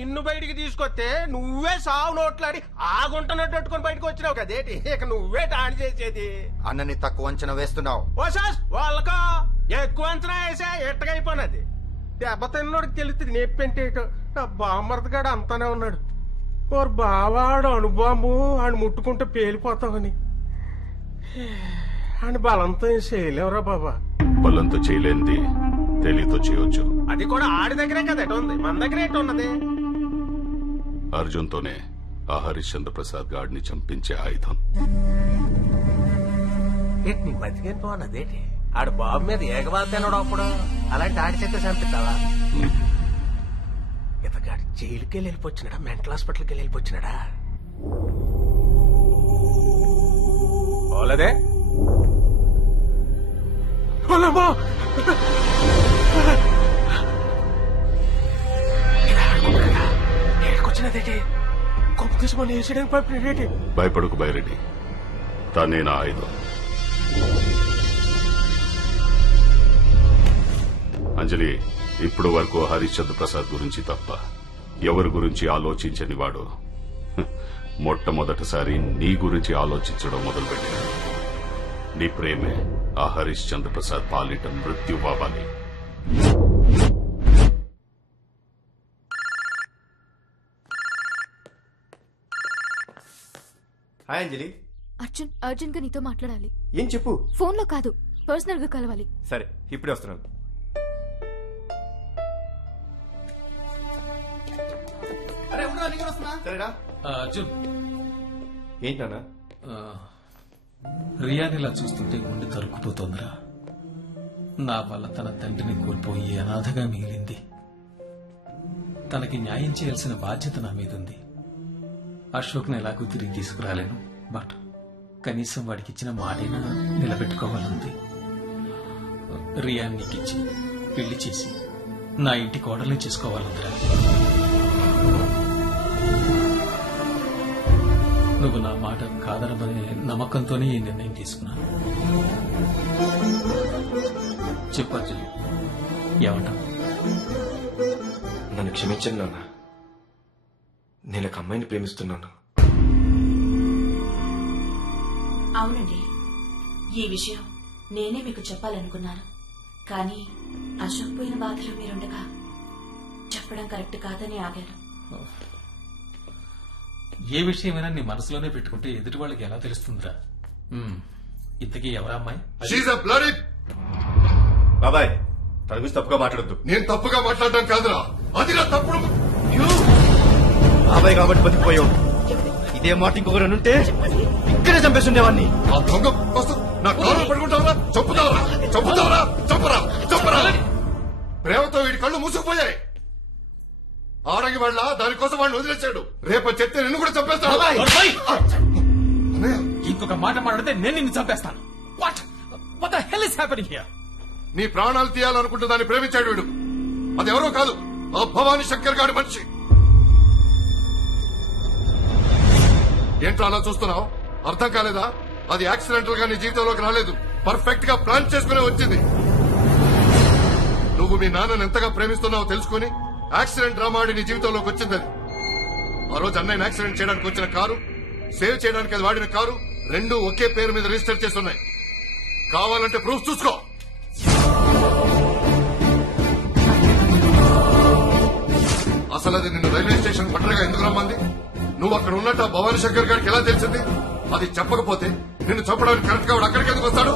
నిన్ను బయటికి తీసుకొస్తే నువ్వే సావు నోట్లాడి ఆ గుంటనట్టుకొని బయటకు వచ్చినావు కదేటి ఇక నువ్వే టాని చేసేది. అన్నని తక్కువ అంచనా వేస్తున్నావు. ఓసాస్ వాళ్ళకో ఎక్కువ అంచనా వేసా ఎట్టగైపోయినది. దెబ్బ తిన్నోడికి తెలుస్తుంది నొప్పి నా బామ్మర్దగాడు అంతానే ఉన్నాడు. ఓరు బావాడు అణుబాంబు ఆయన ముట్టుకుంటే పేలిపోతామని ఆయన బలంతో ఏం చేయలేవురా బాబా. బలంతో చేయలేంది తెలియతో చేయొచ్చు. అది కూడా ఆడి దగ్గరే కదా ఎటు ఉంది, మన దగ్గర ఎటు ఉన్నది. అర్జున్తోనే ఆ హరిశ్చంద్ర ప్రసాద్ గాడిని చంపించే ఆయుధం. ఏంటి నీ బతికేం పోనదేటి ఆడు బాబు మీద ఏగవాతేనోడు అప్పుడు అలాంటి ఆడి చేత చంపిస్తావా? ఇతగాడు జైలుకి వెళ్ళిపోచ్చినాడా, మెంటల్ హాస్పిటల్కి వెళ్ళిపోచ్చినాడా? ఓలదే ఏడుకొచ్చినదేటి కొంపదీసి మన వేసేయడానికి పంపిణీ. భయపడుకు బైరెడ్డి, తానే నా ఆయుధం. అంజలి, ఇప్పుడు వరకు హరిశ్చంద్ర ప్రసాద్ గురించి తప్ప ఎవరి గురించి ఆలోచించని వాడు మొట్టమొదటిసారి నీ గురించి ఆలోచించడం మొదలుపెట్టాడు. నీ ప్రేమే ఆ హరిశ్చంద్ర ప్రసాద్ పాలిట మృత్యు బాబాలి. హాయ్ అంజలి. అర్జున్ గా నీతో మాట్లాడాలి. ఏం చెప్పు. ఫోన్ లో కాదు, పర్సనల్ గా కలవాలి. సరే ఇప్పుడే వస్తున్నాను. సరేనా అర్జున్, ఏంటన్నా? రియాని ఇలా చూస్తుంటే గుండె తరుక్కుపోతోందిరా. నా వల్ల తన తండ్రిని కోల్పోయి అనాథగా మిగిలింది. తనకి న్యాయం చేయాల్సిన బాధ్యత నా మీద ఉంది. అశోక్ని ఎలాగూ తిరిగి తీసుకురాలేను, బట్ కనీసం వాడికి ఇచ్చిన మాటైనా నిలబెట్టుకోవాలంది. రియాని నీకిచ్చి పెళ్లి చేసి నా ఇంటి కోడల్ని చేసుకోవాలందిరా. నువ్వు నా మాట కాదనబనే నమ్మకంతోనే ఈ నిర్ణయం తీసుకున్నాను. చెప్పచ్చు, ఏమంటావు? నన్ను క్షమించండి నాన్న. నేను ఒక అమ్మాయిని ప్రేమిస్తున్నాను. అవునండి, ఈ విషయం నేనే మీకు చెప్పాలనుకున్నాను. కానీ అశోక్ పోయిన బాధలో మీరుండగా చెప్పడం కరెక్ట్ కాదని ఆగాను. ఏ విషయమైనా నీ మనసులోనే పెట్టుకుంటే ఎదుటి వాళ్ళకి ఎలా తెలుస్తుందిరా? ఇంతకీ ఎవరా అమ్మాయి? బాబాయ్, తన గురించి తప్పుగా మాట్లాడద్దు. నేను తప్పుగా మాట్లాడటం కాదురా, అది నా తప్పుడు. బాబాయ్ కాబట్టి బతికిపోయావు. ఇదే మాట ఇంకొకరు ఉంటే ఇక్కడే చంపేస్తుండేవాడిని. ఆ దొంగ కోసం నా కాళ్ళు పడుకుంటావరా? చంపుతావరా? చంపుతావరా? చంపరా? చంపరా? ప్రేమతో వీడి కళ్ళు మూసుకుపోయాయి. ఆడగి వాళ్ళ దానికోసం వాడిని వదిలేశాడు. రేపు చెప్తే నిన్ను కూడా చంపేస్తాడు. ఇంకొక మాట మాట్లాడితే నేను నిన్ను చంపేస్తాను. What the hell is happening here? నీ ప్రాణాలు తీయాలనుకుంటే దాన్ని ప్రేమించాడు వీడు. అది ఎవరో కాదు, ఆ భవానీ శంకర్ గారి మనిషి. ఏంట్రా అలా చూస్తున్నావు? అర్థం కాలేదా? అది యాక్సిడెంటల్ గా నీ జీవితంలోకి రాలేదు, పర్ఫెక్ట్ గా ప్లాన్ చేసుకునే వచ్చింది. నువ్వు మీ నాన్నని ఎంతగా ప్రేమిస్తున్నావో తెలుసుకుని యాక్సిడెంట్ డ్రామా ఆడి నీ జీవితంలోకి వచ్చింది. అది ఆ రోజు అన్నయ్యని యాక్సిడెంట్ చేయడానికి వచ్చిన కారు, సేవ్ చేయడానికి అది వాడిన కారు రెండు ఒకే పేరు మీద రిజిస్టర్ చేస్తున్నాయి. కావాలంటే ప్రూఫ్ చూసుకో. అసలు అది నిన్ను రైల్వే స్టేషన్ పట్టణగా ఎందుకు రమ్మంది? నువ్వు అక్కడ ఉన్నట్టు ఆ భవానీ శంకర్ గారికి ఎలా తెలిసింది? అది చెప్పకపోతే నిన్ను చంపడానికి కరెక్ట్ గా వాడు అక్కడికి ఎందుకు వస్తాడు?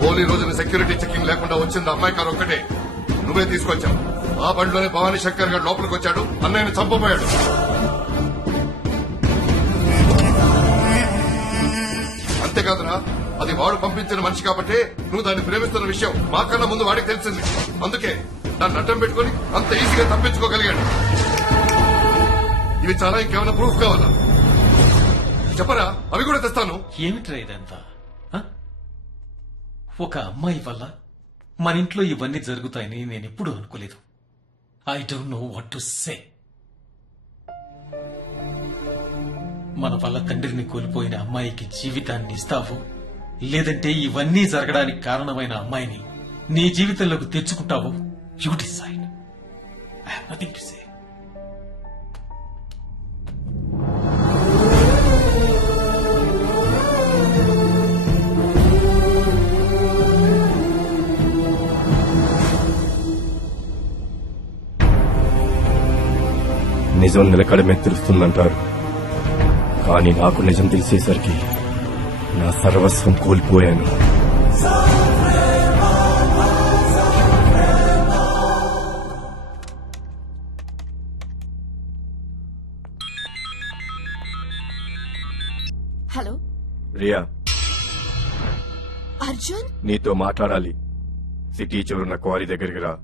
హోలీ రోజున సెక్యూరిటీ చెకింగ్ లేకుండా వచ్చింది అమ్మాయి కారు ఒక్కటే. నువ్వే తీసుకొచ్చావు. ఆ బండిలోనే భవానీ శంకర్ గారు లోపలికి వచ్చాడు, అన్నయ్యని చంపబోయాడు. అంతేకాదురా, అది వాడు పంపించిన మనిషి కాబట్టి నువ్వు దాన్ని ప్రేమిస్తున్న విషయం మాకన్నా ముందు వాడికి తెలిసింది. అందుకే దాన్ని అడ్డం పెట్టుకుని అంత ఈజీగా తప్పించుకోగలిగాడు. ఇవి చాలా, ఇంకేమైనా ప్రూఫ్ కావాలా? చెప్పరా, అవి కూడా తెస్తాను. ఏమిట్రా ఇదంతా? ఒక అమ్మాయి వల్ల మన ఇంట్లో ఇవన్నీ జరుగుతాయని నేను ఎప్పుడూ అనుకోలేదు. I don't know what to say. మన వల్ల తండ్రిని కోల్పోయిన అమ్మాయికి జీవితాన్ని ఇస్తావు, లేదంటే ఇవన్నీ జరగడానికి కారణమైన అమ్మాయిని నీ జీవితంలోకి తెచ్చుకుంటావో you decide. I have nothing to say. నిజం నిలకడమే తెలుస్తుందంటారు, కానీ నాకు నిజం తెలిసేసరికి నా సర్వస్వం కోల్పోయాను. హలో రియా, అర్జున్. నీతో మాట్లాడాలి. సిటీ చివరున్న క్వారీ దగ్గరికి రా.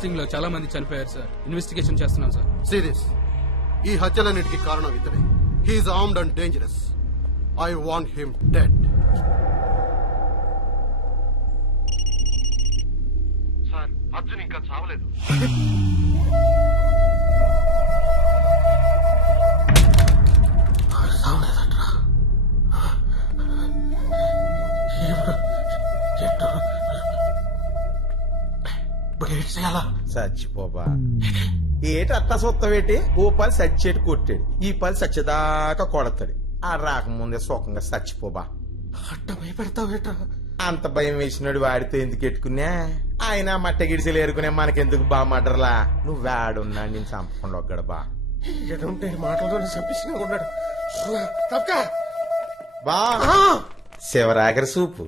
బ్లాస్టింగ్ లో చాలా మంది చనిపోయారు సార్. ఇన్వెస్టిగేషన్ చేస్తున్నాం సార్. సీరియస్ ఈ హత్యలన్నిటికీ కారణం ఇతనే. He's armed and dangerous. I want him dead. Sir Arjun ఇంకా చావలేదు. చచ్చిపోబా ఏటి అట్టా సొత్తవేటి? ఓ పని సచ్చేటి కొట్టాడు, ఈ పని సచ్చేదాకా కొడతాడు. ఆ రాకముందే సుఖంగా చచ్చిపోబా. అట్ట భయపెడతావేట్రా? అంత భయం వేసినాడు వాడితో ఎందుకు ఎట్టుకున్నా? ఆయన మట్ట గిడిసెలు ఏరుకునే మనకెందుకు బా మటర్లా? నువ్వు వాడున్నా నేను చంపకుండా ఒక్కడు బా. ఎటుంటే మాటలతో చంపించినా ఉన్నాడు. తప్పక బా శివరాగరి సూపు.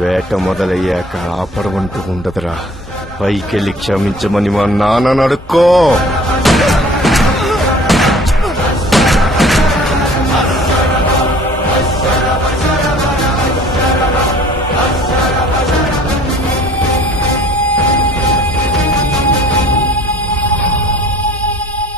వేట మొదలయ్యాక ఆపడమంటూ ఉండదురా. పైకెళ్ళి క్షమించమని మా నాన్న నడుక్కో.